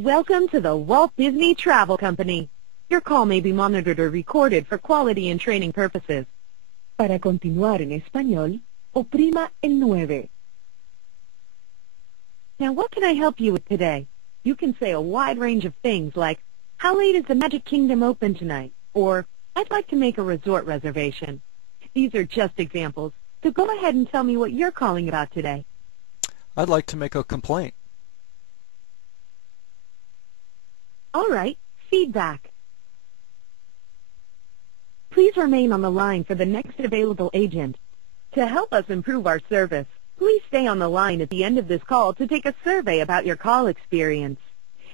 Welcome to the Walt Disney Travel Company. Your call may be monitored or recorded for quality and training purposes. Para continuar en español, oprima el 9. Now, what can I help you with today? You can say a wide range of things like, how late is the Magic Kingdom open tonight? Or, I'd like to make a resort reservation. These are just examples, so go ahead and tell me what you're calling about today. I'd like to make a complaint. All right, feedback. Please remain on the line for the next available agent. To help us improve our service, please stay on the line at the end of this call to take a survey about your call experience.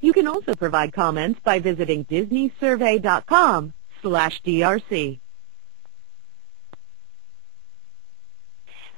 You can also provide comments by visiting disneysurvey.com/DRC.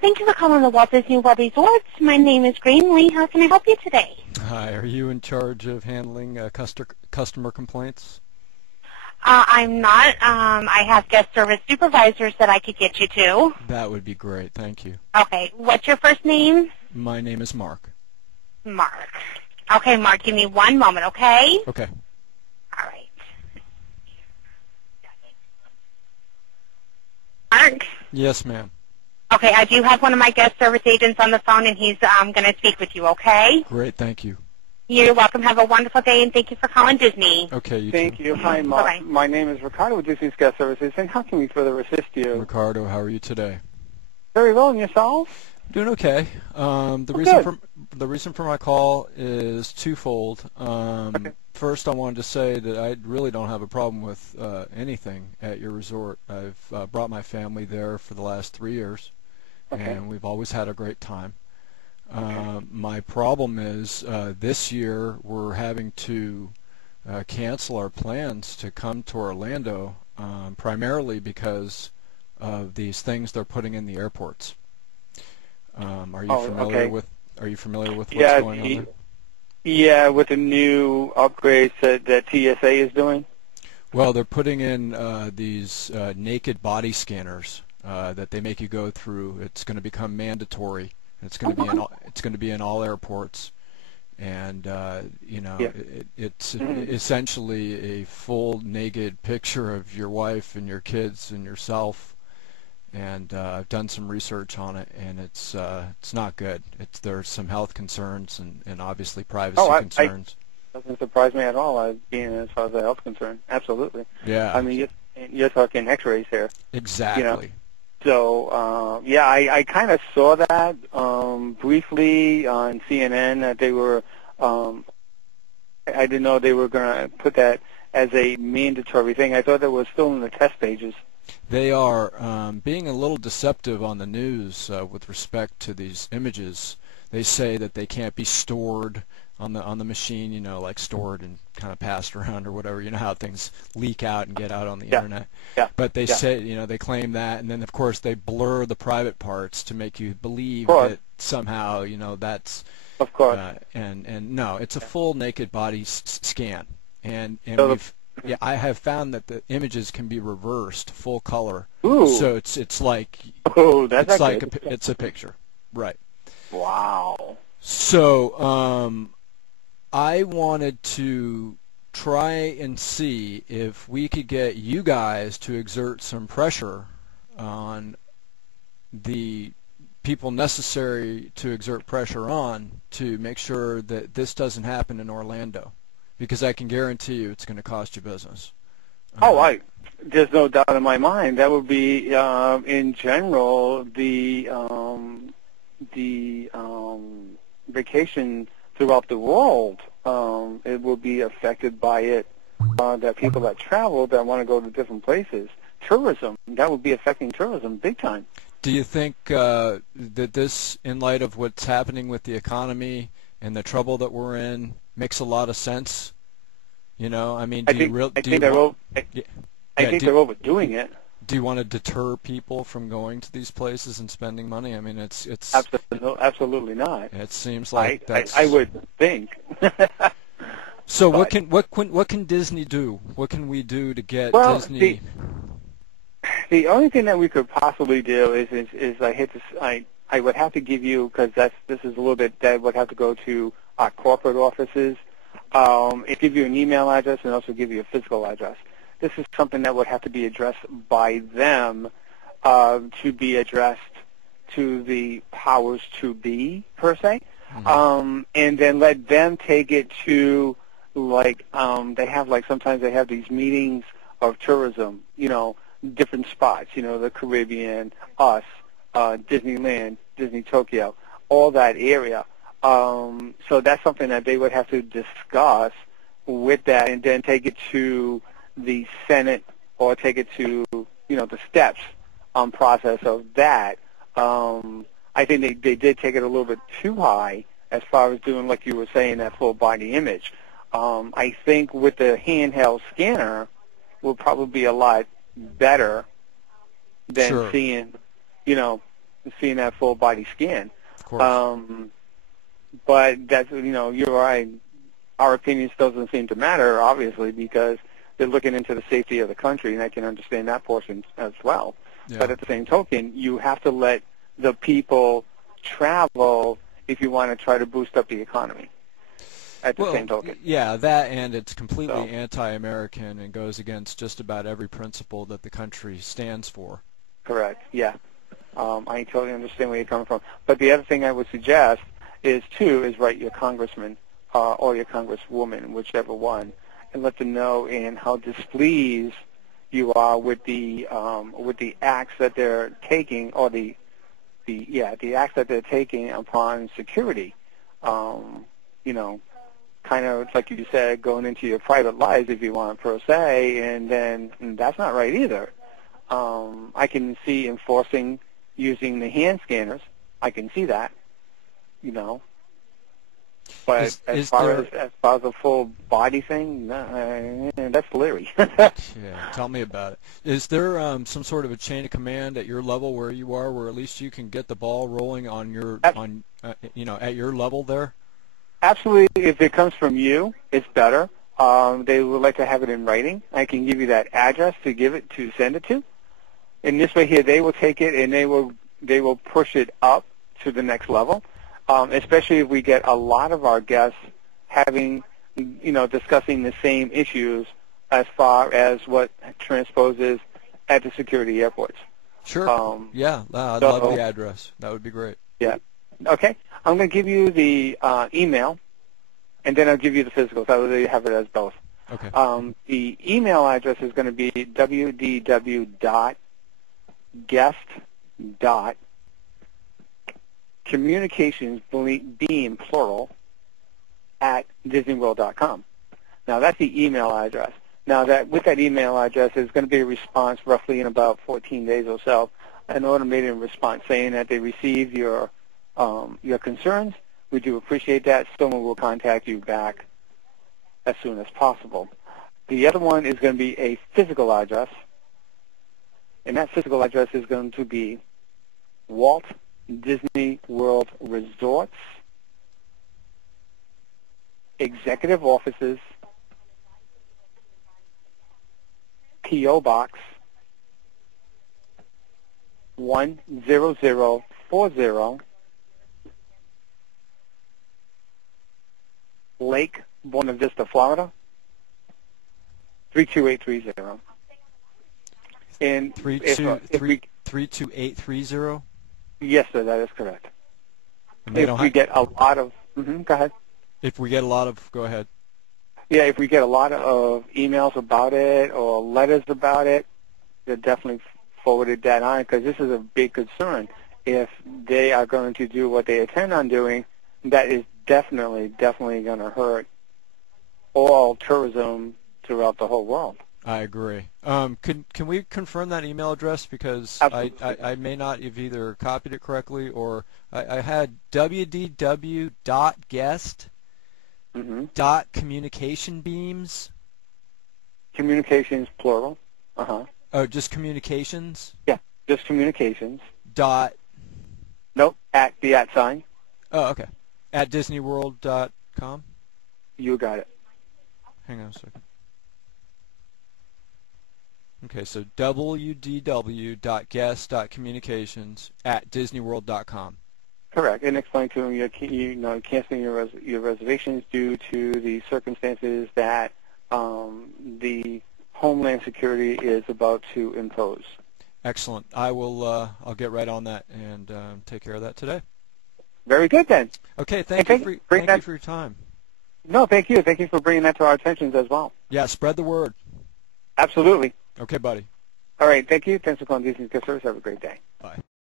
Thank you for calling the Walt Disney World Resorts. My name is Greenlee. How can I help you today? Hi, are you in charge of handling customer complaints? I'm not. I have guest service supervisors that I could get you to. That would be great, thank you. Okay, what's your first name? My name is Mark. Mark. Okay, Mark, give me one moment, okay? Okay. All right. Mark? Yes, ma'am. Okay, I do have one of my guest service agents on the phone, and he's going to speak with you, okay? Great, thank you. You're welcome. Have a wonderful day, and thank you for calling Disney. Okay, you Thank too. you. Hi, Mark. Bye-bye. My name is Ricardo with Disney's Guest Services, and how can we further assist you? Ricardo, how are you today? Very well, and yourself? Doing okay. The reason for my call is twofold. Okay. First, I wanted to say that I really don't have a problem with anything at your resort. I've brought my family there for the last 3 years, and we've always had a great time. My problem is this year we're having to cancel our plans to come to Orlando, primarily because of these things they're putting in the airports. Are you familiar with what's going on there? Yeah, with the new upgrades that TSA is doing. Well, they're putting in these naked body scanners that they make you go through. It's going to become mandatory. It's going to be in all airports, and it's essentially a full naked picture of your wife and your kids and yourself. And I've done some research on it, and it's not good. There's some health concerns and obviously privacy concerns. Doesn't surprise me at all, being as far as the health concern. Absolutely. Yeah. I mean, you're talking X-rays here. Exactly. You know? So, I kind of saw that briefly on CNN that they were, I didn't know they were going to put that as a mandatory thing. I thought that was still in the test stages. They are being a little deceptive on the news with respect to these images. They say that they can't be stored on the machine, like stored and kind of passed around or whatever. You know how things leak out and get out on the internet. Yeah. But they say, they claim that, and then of course they blur the private parts to make you believe that somehow, that's. Of course. And no, it's a full naked body scan, and So I have found that the images can be reversed full color. Ooh. So it's like it's a picture, right? Wow. So I wanted to try and see if we could get you guys to exert some pressure on the people necessary to exert pressure on to make sure that this doesn't happen in Orlando, because I can guarantee you it's going to cost you business. There's no doubt in my mind. That would be, in general, the vacation throughout the world. It will be affected by it. That people that travel that want to go to different places, tourism, that would be affecting tourism big time. Do you think that this, in light of what's happening with the economy and the trouble that we're in, makes a lot of sense? I mean, I think they're overdoing it. Do you want to deter people from going to these places and spending money? I mean, it's absolutely not. It seems like that's. I would think. So what can Disney do? What can we do to get Disney? The only thing that we could possibly do is I would have to give you, because this is a little bit, that would have to go to our corporate offices. It gives you an email address and also give you a physical address. This is something that would have to be addressed by them to be addressed to the powers to be, per se, and then let them take it to, like, they have, like, sometimes they have these meetings of tourism, different spots, the Caribbean, us, Disneyland, Disney Tokyo, all that area. So that's something that they would have to discuss with that and then take it to the Senate or take it to, the steps process of that. I think they did take it a little bit too high as far as doing, like you were saying, that full body image. I think with the handheld scanner will probably be a lot better than seeing that full body scan. Of course. But that's, you're right. Our opinions doesn't seem to matter, obviously, because they're looking into the safety of the country, and I can understand that portion as well. Yeah. But at the same token, you have to let the people travel if you want to try to boost up the economy. At the same token. Yeah, that, and it's completely anti-American and goes against just about every principle that the country stands for. Correct, yeah. I totally understand where you're coming from. But the other thing I would suggest is write your congressman or your congresswoman, whichever one, and let them know in how displeased you are with the acts that they're taking, or the acts that they're taking upon security. Kind of like you said, going into your private lives, if you want, per se, and then that's not right either. I can see enforcing using the hand scanners. I can see that, But as far as a full body thing, that's Larry. Yeah, tell me about it. Is there some sort of a chain of command at your level where you are, where at least you can get the ball rolling on your at your level there? Absolutely. If it comes from you, it's better. They would like to have it in writing. I can give you that address to send it to. And this way here, they will take it and they will push it up to the next level. Especially if we get a lot of our guests discussing the same issues as far as what transposes at the security airports. Sure. I'd love the address. That would be great. Yeah. Okay. I'm going to give you the email, and then I'll give you the physical, so you have it as both. Okay. The email address is going to be www.guest.communications, being plural, at DisneyWorld.com. Now, that's the email address. Now, with that email address, there's going to be a response roughly in about 14 days or so, an automated response saying that they received your concerns. We do appreciate that. Someone will contact you back as soon as possible. The other one is going to be a physical address, and that physical address is going to be Walt Disney World Resorts, Executive Offices, P.O. Box 10040, Lake Buena Vista, Florida, 32830. And 32830? Yes, sir, that is correct. If we get a lot of, go ahead. If we get a lot of, go ahead. Yeah, if we get a lot of emails about it or letters about it, they'll definitely forwarded that on, because this is a big concern. If they are going to do what they intend on doing, that is definitely going to hurt all tourism throughout the whole world. I agree. Can we confirm that email address, because I may not have either copied it correctly, or I had www.guest.communicationbeams. Communications, plural. Oh, just communications? Yeah, just communications. Nope, at the @ sign. Oh, okay. At DisneyWorld.com? You got it. Hang on a second. Okay, so www.guest.communications at DisneyWorld.com. Correct, and explain to them you're canceling your reservations due to the circumstances that the Homeland Security is about to impose. Excellent. I'll get right on that and take care of that today. Very good then. Okay, thank you for your time. No, thank you. Thank you for bringing that to our attention as well. Yeah, spread the word. Absolutely. Okay, buddy. All right, thank you. Thanks for calling Disney's Guest Service. Have a great day. Bye.